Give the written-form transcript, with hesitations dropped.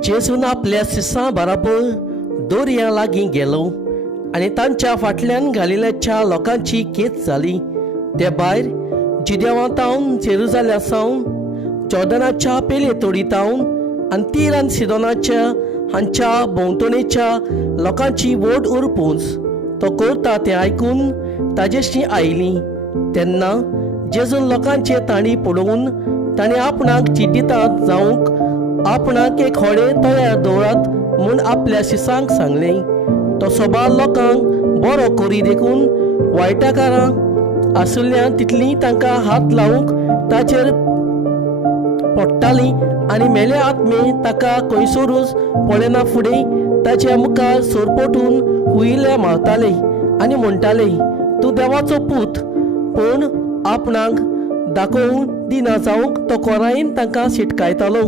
जेजून आपल्या शिसां बराबर दर्या लागीं गेलो आनी तांच्या फाटल्यान गालिलेच्या लोकांची केस जाली. ते भायर जुदेवांतावन जेरुजाल्या सावन जॉर्दनाच्या पेले तोडीतावन आनी तीर आनी सिदोनाच्या हांच्या भोंवतणेच्या लोकांची वोट उरपूंच तो करता तें आयकून ताजेशी आयली. तेन्ना जेजून लोकांचे ताणी पळोवन ताणें आपणाक चिड्डितात जावंक आपणाक एक व्हडे तयार दवरात म्हूण आपल्या शिसांक सांगलें. तो सभा लोकांक बरो करी देखून वायटाकारां आसुल्ल्या तितलीं तांकां हात लावंक ताचेर पडटालीं आनी मेले आत्मे ताका खंयसरूच पळयना फुडें ताच्या मुखार सोरपटून हुयिल्ले मारताले आनी म्हणटाले, तूं देवाचो पूत. पूण आपणाक दाखोवंक दिना जावंक तो कोरायेन तांकां शिटकायतालो.